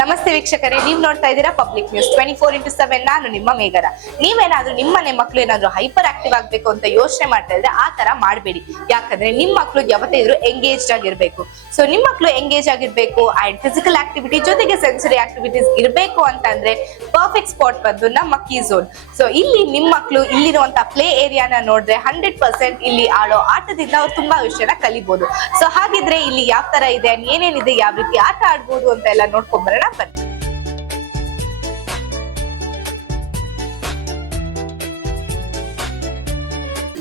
ನಮಸ್ತೆ ವೀಕ್ಷಕರೇ, ನೀವು ನೋಡ್ತಾ ಇದ್ದೀರಾ ಪಬ್ಲಿಕ್ ನ್ಯೂಸ್ 24x7. ನಾನು ನಿಮ್ಮ ಮೇಘರ. ನೀವೇನಾದ್ರೂ ನಿಮ್ಮನೆ ಮಕ್ಳು ಏನಾದ್ರೂ ಹೈಪರ್ ಆಕ್ಟಿವ್ ಆಗ್ಬೇಕು ಅಂತ ಯೋಚನೆ ಮಾಡ್ತಾ ಇದ್ರೆ ಆ ತರ ಮಾಡಬೇಡಿ. ಯಾಕಂದ್ರೆ ನಿಮ್ ಮಕ್ಳು ಯಾವತ್ತೇ ಇದ್ರು ಎಂಗೇಜ್ಡ್ ಆಗಿರ್ಬೇಕು. ಸೊ ನಿಮ್ ಮಕ್ಳು ಎಂಗೇಜ್ ಆಗಿರ್ಬೇಕು ಅಂಡ್ ಫಿಸಿಕಲ್ ಆಕ್ಟಿವಿಟಿ ಜೊತೆಗೆ ಸೆನ್ಸರಿ ಆಕ್ಟಿವಿಟೀಸ್ ಇರಬೇಕು ಅಂತಂದ್ರೆ ಪರ್ಫೆಕ್ಟ್ ಸ್ಪಾಟ್ ಬಂದು ನಮ್ಮ ಕೀ ಝೋನ್. ಸೊ ಇಲ್ಲಿ ನಿಮ್ ಮಕ್ಳು ಇಲ್ಲಿರುವಂತ ಪ್ಲೇ ಏರಿಯಾನ ನೋಡಿದ್ರೆ 100% ಇಲ್ಲಿ ಆಡೋ ಆಟದಿಂದ ಅವ್ರು ತುಂಬಾ ವಿಷಯನ ಕಲಿಬಹುದು. ಸೊ ಹಾಗಿದ್ರೆ ಇಲ್ಲಿ ಯಾವ ತರ ಇದೆ, ಏನೇನಿದೆ, ಯಾವ ರೀತಿ ಆಟ ಆಡ್ಬೋದು ಅಂತ ಎಲ್ಲ ನೋಡ್ಕೊಂಡ್ ಬರೋಣ ಬನ್ನಿ.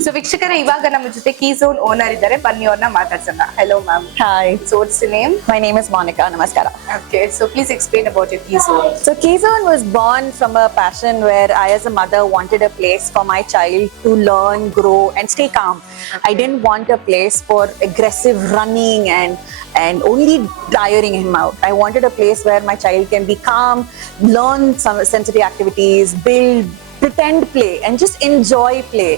ಸೊ ವೀಕ್ಷಕರೇ, ಇವಾಗ ನಮ್ಮ ಜೊತೆ ಕೀ ಝೋನ್ ಓನರ್ ಇದ್ದಾರೆ, ಬನ್ನಿ ಅವ್ರನ್ನ ಮಾತಾಡ್ಸೋಣ. Hello ma'am. Hi, so what's your name? my name is Monica. Namaskara. Okay, so please explain about your key zone. So Keyzone was born from a passion where I as a mother wanted a place for my child to learn, grow and stay calm. I didn't want a place for aggressive running and only tiring him out. I wanted a place where my child can be calm, learn some sensory activities, build, pretend play and just enjoy play,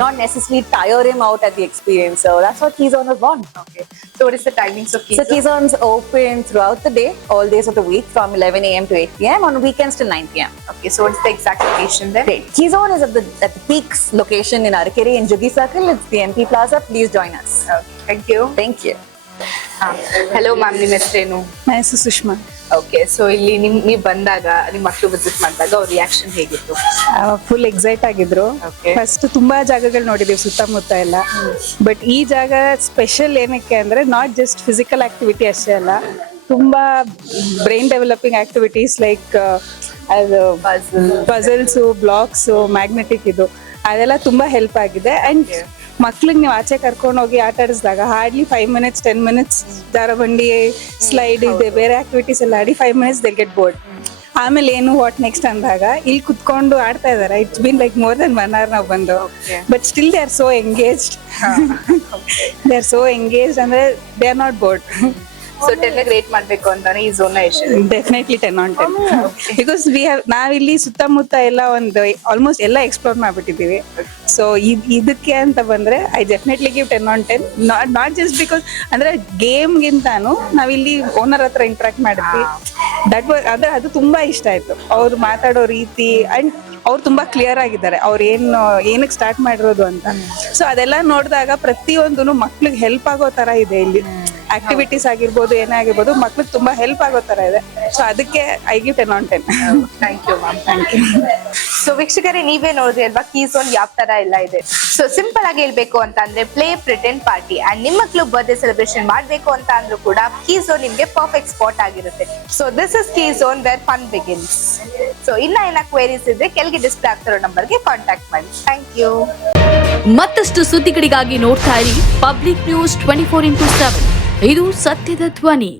not necessarily tire him out at the experience. So that's what Keyzone was born. Okay, so what is the timings of key So zone? Keyzone's open throughout the day, all days of the week, from 11 a.m. to 8 p.m. on weekends till 9 p.m. Okay, so what's the exact location then? Great. Keyzone is at the Peaks location in Arakere in Jugi Circle. It's the NP Plaza. Please join us. Okay, thank you. Thank you. Hello ma'am, ನಿಮ್ಮ ಹೆಸರೇನು? ನನ್ನ ಹೆಸರು Sushma. Okay, so ಇಲ್ಲಿ ನೀವು ಬಂದಾಗ ನಿಮ್ಮ ಮಕ್ಕಳು visit ಮಾಡಿದಾಗ ಅವ್ರ ರಿಯಾಕ್ಷನ್ ಹೇಗಿತ್ತು? ಫುಲ್ ಎಕ್ಸೈಟ್ ಆಗಿದ್ರು. Okay. ಫಸ್ಟ್ ತುಂಬಾ ಜಾಗಗಳು ನೋಡಿದೀವಿ ಸುತ್ತಮುತ್ತ ಎಲ್ಲ, ಬಟ್ ಈ ಜಾಗ ಸ್ಪೆಷಲ್ ಏನಕ್ಕೆ ಅಂದ್ರೆ ನಾಟ್ ಜಸ್ಟ್ ಫಿಸಿಕಲ್ ಆಕ್ಟಿವಿಟಿ ಅಷ್ಟೇ ಅಲ್ಲ, ತುಂಬಾ ಬ್ರೈನ್ ಡೆವಲಪಿಂಗ್ ಆಕ್ಟಿವಿಟೀಸ್ ಲೈಕ್ ಅದು ಪಜಲ್ಸು, ಬ್ಲಾಕ್ಸ್, ಮ್ಯಾಗ್ನೆಟಿಕ್, ಇದು ಅದೆಲ್ಲ ತುಂಬಾ ಹೆಲ್ಪ್ ಆಗಿದೆ. ಅಂಡ್ ಮಕ್ಳಿಗೆ ನೀವು ಆಚೆ ಕರ್ಕೊಂಡು ಹೋಗಿ ಆಟ ಆಡಿಸಿದಾಗ ಹಾರ್ಡ್ಲಿ 5 minutes 10 minutes ಜಾರಬಂಡಿ, ಸ್ಲೈಡ್ ಇದೆ, ಬೇರೆ ಆಕ್ಟಿವಿಟೀಸ್ ಎಲ್ಲ ಆಡಿ 5 minutes ದೇ ಗೆಟ್ ಬೋರ್ಡ್. ಆಮೇಲೆ ಏನು ವಾಟ್ ನೆಕ್ಸ್ಟ್ ಅಂದಾಗ ಇಲ್ಲಿ ಕುತ್ಕೊಂಡು ಆಡ್ತಾ ಇದಾರೆ. It's been like more than 1 hour ನಾವು ಬಂದು, but still they are so engaged. They are so engaged ಅಂದ್ರೆ they are not bored. So 10 rate ಮಾಡ್ಬೇಕು ಅಂತಾನೆ ಈ ಝೋನ್ ಎಷ್ಟು? Definitely 10 on 10. ಬಿಕಾಸ್ ನಾವಿಲ್ಲಿ ಸುತ್ತಮುತ್ತ ಎಲ್ಲ ಒಂದು ಆಲ್ಮೋಸ್ಟ್ ಎಲ್ಲ ಎಕ್ಸ್ಪ್ಲೋರ್ ಮಾಡ್ಬಿಟ್ಟಿದೀವಿ. ಸೊ ಇದಕ್ಕೆ ಅಂತ ಬಂದ್ರೆ I definitely give 10 on 10. Not just because ಅಂದ್ರೆ ಗೇಮ್ಗಿಂತಾನು ನಾವಿಲ್ಲಿ ಓನರ್ ಹತ್ರ ಇಂಟ್ರಾಕ್ಟ್ ಮಾಡಿದ್ವಿ. ಅದು ತುಂಬಾ ಇಷ್ಟ ಆಯ್ತು. ಅವ್ರು ಮಾತಾಡೋ ರೀತಿ ಅಂಡ್ ಅವ್ರು ತುಂಬಾ ಕ್ಲಿಯರ್ ಆಗಿದ್ದಾರೆ ಅವ್ರು ಏನಕ್ಕೆ ಸ್ಟಾರ್ಟ್ ಮಾಡಿರೋದು ಅಂತ. ಸೊ ಅದೆಲ್ಲ ನೋಡಿದಾಗ ಪ್ರತಿಯೊಂದು ಮಕ್ಳಿಗೆ ಹೆಲ್ಪ್ ಆಗೋ ತರ ಇದೆ. ಇಲ್ಲಿ ಆಕ್ಟಿವಿಟೀಸ್ ಆಗಿರ್ಬೋದು, ಏನೇ ಆಗಿರ್ಬೋದು, ಮಕ್ಳಿಗೆ ತುಂಬಾ ಹೆಲ್ಪ್ ಆಗೋ ತರ ಇದೆ. ಸೊ ಅದಕ್ಕೆ I give 10 on 10. Thank you ma'am, thank you. So ವೀಕ್ಷಕರೇ, ನೀವೇ ನೋಡಿದ್ರಿ ಅಲ್ವಾ ಕೀ ಝೋನ್ ಯಾವ ತರ ಎಲ್ಲ ಇದೆ. ಸೊ ಸಿಂಪಲ್ ಆಗಿ ಹೇಳ್ಬೇಕು ಅಂತ ಅಂದ್ರೆ ಪ್ಲೇ, ಪ್ರಿಟೆಂಡ್, ಪಾರ್ಟಿ ಅಂಡ್ ನಿಮ್ಮ ಮಕ್ಳು ಬರ್ತ್ಡೇ ಸೆಲೆಬ್ರೇಷನ್ ಮಾಡ್ಬೇಕು ಅಂತ ಅಂದ್ರೂ ಕೂಡ ಕೀ ಝೋನ್ ನಿಮ್ಗೆ ಪರ್ಫೆಕ್ಟ್ ಸ್ಪಾಟ್ ಆಗಿರುತ್ತೆ. So this is key zone where fun begins. So ಏನ ಕ್ವೇರೀಸ್ ಇದ್ರೆ ಕೆಳಗೆ ಡಿಸ್ಪ್ಲೇ ಆಗ್ತಿರೋ ನಂಬರ್ಗೆ ಕಾಂಟ್ಯಾಕ್ಟ್ ಮಾಡಿ. Thank you. ಮತ್ತಷ್ಟು ಸುದ್ದಿಗಳಿಗಾಗಿ ನೋಡ್ತಾ ಇರಿ ಪಬ್ಲಿಕ್ ನ್ಯೂಸ್ 24x7. ಇದು ಸತ್ಯದ ಧ್ವನಿ.